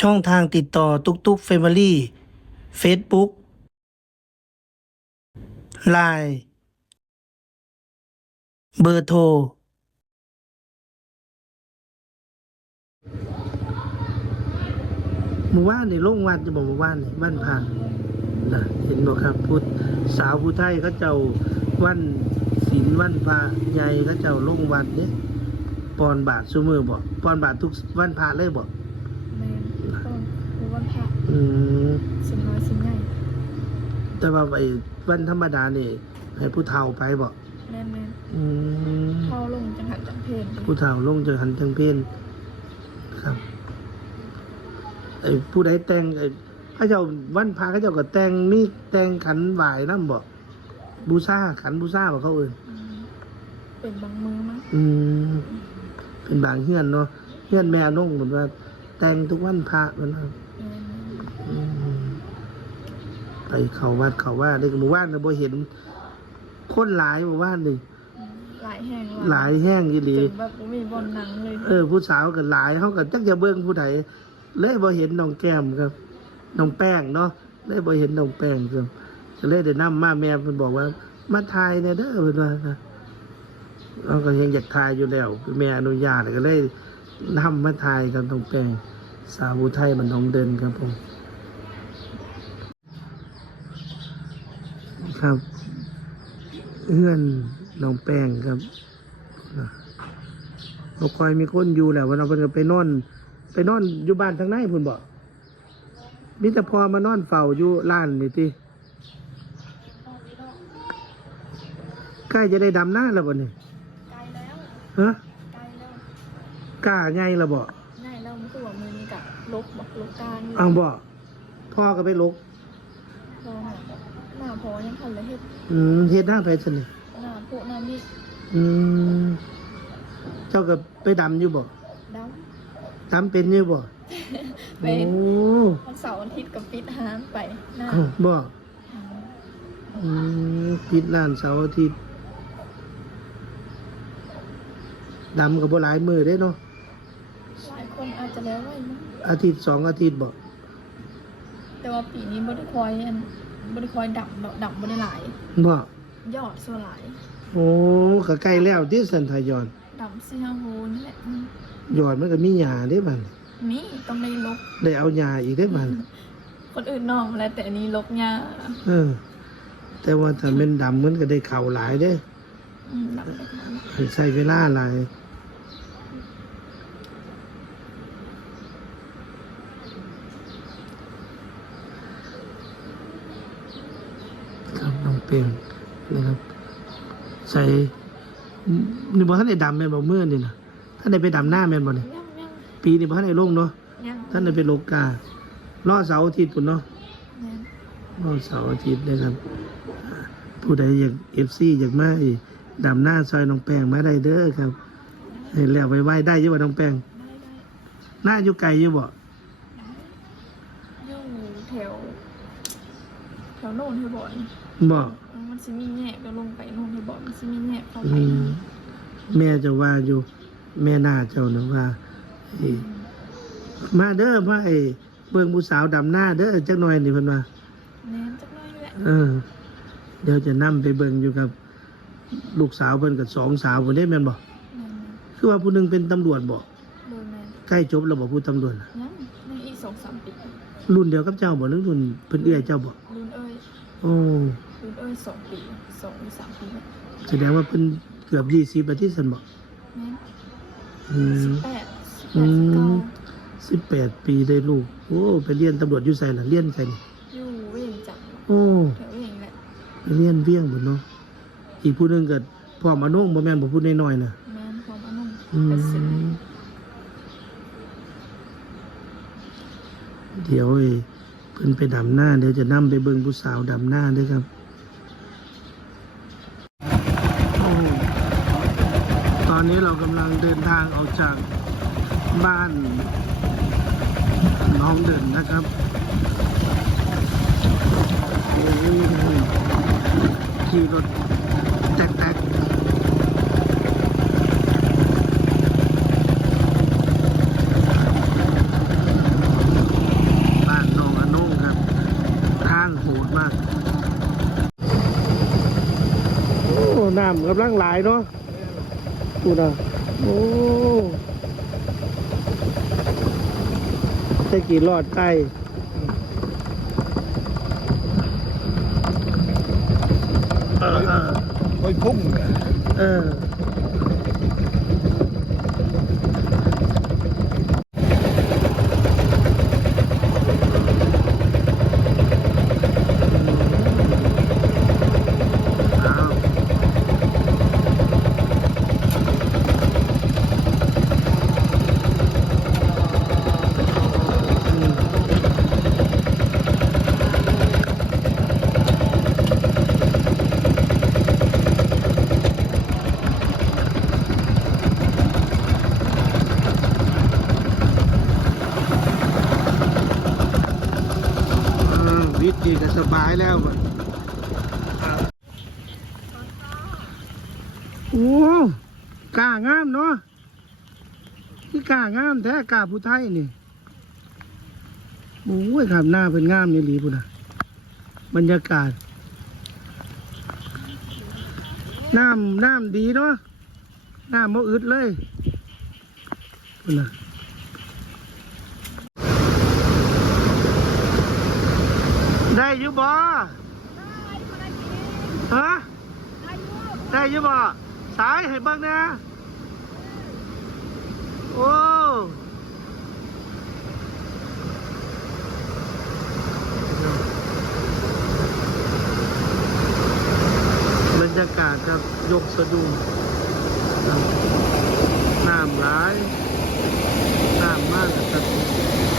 ช่องทางติดต่อตุกตุกเฟมิลี่เฟซบุ๊กไลน์เบอร์โทร หมู่บ้านในี่ลงวัดจะบอกหมู่บ้านนี่บ้านผ่านนะเห็นบอกครับพุทธสาวผู้ไทยเขาเจ้าวันศีลวันพระใหญ่เขาเจ้าลงวัดเนี่ยปอนบาทซุมือบอกปอนบาททุกวันพระเลยบอก วันพระอืมสิ่งน้อยสิ่งใหญ่แต่ว่าไอ้วันธรรมดานี่ให้ผู้เฒ่าไปบอกแม่นแม่นอืมเข้าลงจังหันจังเพลนผู้เฒ่าลงจากหันจังเพนครับไอ้ผู้ใดแต่งไอ้พระเจ้าวันพระเขาเจ้าก็แต่งมีแต่งขันไหวนั่นบอกบูชาขันบูชาบอกเขาเอ่ยอืมเป็นบางมือมั้งอืมเป็นบางเฮือนเนาะเฮือนแม่นุ่งเหมือนว่า แต่งทุกวันพระเหมือนว่า แม่นแม่น อืม ไปเขาวัดเขาว่าได้หมู่บ้านนะบ่เห็น คนหลายหมู่บ้านนี่อืมหลายแห่งหลายแห้งยี่หลีจนแบบบ่มีบอลหนังเลยเออ ผู้สาวกันหลายเขากันจักจะเบิ่งผู้ใดเลยบ่เห็นน้องแก้มครับน้องแป้งเนาะเลยบ่เห็นน้องแป้งครับก็เลยได้นำมาแม่เพิ่นบอกว่า มาถ่ายแน่เด้อเพิ่นว่านะเราก็ยังอยากถ่ายอยู่แล้วแม่อนุญาตก็เลยนำมาถ่ายกับน้องแป้งสาวอุทัยมันน้องเดินครับผม ครับเอื้อนน้องแป้งครับนะเราคอยมีคนอยู่แหละวันเราเพิ่นก็ไปนอน ไปนอนอยู่บ้านทางไหนพุ่นบอกมิแต่พอมานอนเฝ้าอยู่ร้านนี่ติใกล้จะได้ดำหน้าแล้วบ่นี่ไกลแล้วฮะไกลแล้วกล้าไงละบ่ง่ายแล้วมันคือว่ามือนี้กับลบบอกลบกลางอยู่เอาบ่พ่อก็ไปลกพอ หน้าหน้าพอยังทันเลยเฮ็ดอืมเฮ็ดหน้าไปสนิทหน้าพวกหน้านี่อืมเจ้าก็ไปดำอยู่บ่ดดำเป็นอยู่บ่ำโอ้เป็นวันเสาร์วันอาทิตย์กับปิดห้างไปหน้าอ้าวบ่อืมอืมปิดร้านเสาร์อาทิตย์ดำกับบ่หลายมือเด้เนาะหลายคนอาจจะแล้วไว้มั้งอาทิตย์สองอาทิตย์บ่แต่ว่าปีนี้บริคอยอัน บริคอยดับดับบริหลายบ่ยอดส่วนหลาย โอ้ก็ใกล้แล้วที่สันทายอนดับซีฮาโฮนี่แหละอืมยอดมันก็มีหญ้าเด้บัดมีต้องได้ลกได้เอาหญ้าอีกเด้บัดคนอื่นนอกมาแล้วแต่อันนี้ลกยาเออ แต่ว่าถ้าเป็นดำมันก็ได้เข่าหลายเด้อืมดับได้ค่ะใช้เวลาหลายครับน้อง เปียงนะครับ ใส่นี่บ่ท่านได้ดำแม่นบ่เมื่อนี่นะท่านได้ไปดำหน้าแม่นบ่เนี่ยยังยังปีนี้บ่ท่านได้ลงเนาะยังท่านได้ไปโลกาล่อเสาร์อาทิตย์ปุ่นเนาะยังล่อเสาร์อาทิตย์นะครับอ่าผู้ใดอยากเอฟซีอยากมาอีกดำหน้าซอยน้องแป้งมาได้เด้อครับให้แล้วไปไหว้ได้อยี่บ่น้องแป้งได้ได้หน้าอยู่ไกลอยู่บ่อยู่แถวแถ วโน่นที่บ่อนบ่มันสิมีแง่ก็ลงไปโน่นที่บ่อนมันสิมีแง่เข้าอืไปมแม่จะว่าอยู่ แม่หน้าเจ้านะว่าเอ้ยมาเด้อมาไอ้เบิ่งผู้สาวดำหน้าเด้อจักหน่อยนี่เพิ่นว่าแน่นจักหน้อยแหละเออ เดี๋ยวจะนํไปเบิ่งอยู่กับ ลูกสาวเพิ่นกับสองสาวเพิ่นได้แม่นบ่แม่นคือว่าผู้หนึงเป็นตำรวจบ่ๆโดยแม่นใกล้จบแล้วบ่ผู้ตำรวจน่ะยังในอีกสองสามปีรุ่นเดียวกับเจ้าบ่หรือรุ่นเพิ่นเอื้อยเจ้าบ่ รุ่นเอ้ยโอ้รุ่นเอ้ยสองปีสองหรือสามปีแม่แสดงว่าเพิ่นเกือบ20อาทิตย์ซั่นบ่นอืมแปดสิบอืแปดสิบเก้าม18ปีได้ลูก โอ้ไปเรียนตำรวจอยู่ไสล่ะเรียนไสนี่อยู่เวียงจันทน์โอ้แถวเวียงแหละไปเรียนเวียงพุ่นเนาะอีกผู้หนึงก็พ่อมานุ่งบ่แม่นบ่พูดน้อยๆน่ะ แม่นพร้อมอนุ่มอืเป็นสิบมเดี๋ยวเอ้ย เพิ่นไปดำหน้าเดี๋ยวจะนํไปเบิ่งผู้สาวดำหน้าด้วยครับ ตอนนี้เรากำลังเดินทางออกจากบ้านน้องเดินนะครับโอ้ยขี่รถแตก โอ้น้ำกำลังหลายเนาะดูนะโอ้ได้กี่รอดใต้ไปพุ่งเออ อ่าวิทย์ดีก็สบายแล้วมันโอ้กล้างามเนาะที่กล้างามแท้กล้าผู้ไทยนี่โอ้ยครับหน้าเป็นงามนี่หลีพุ่นะบรรยากาศน้ำน้ำดีเนาะน้ำมอึดเลยพุ่นนะ ได้อยู่บ่ฮะได้ยู่บ่สายเห็นบ้างนะโอ้บรรยากาศครับยกสะดุ้งน้ำร้ายน้ำมากครับ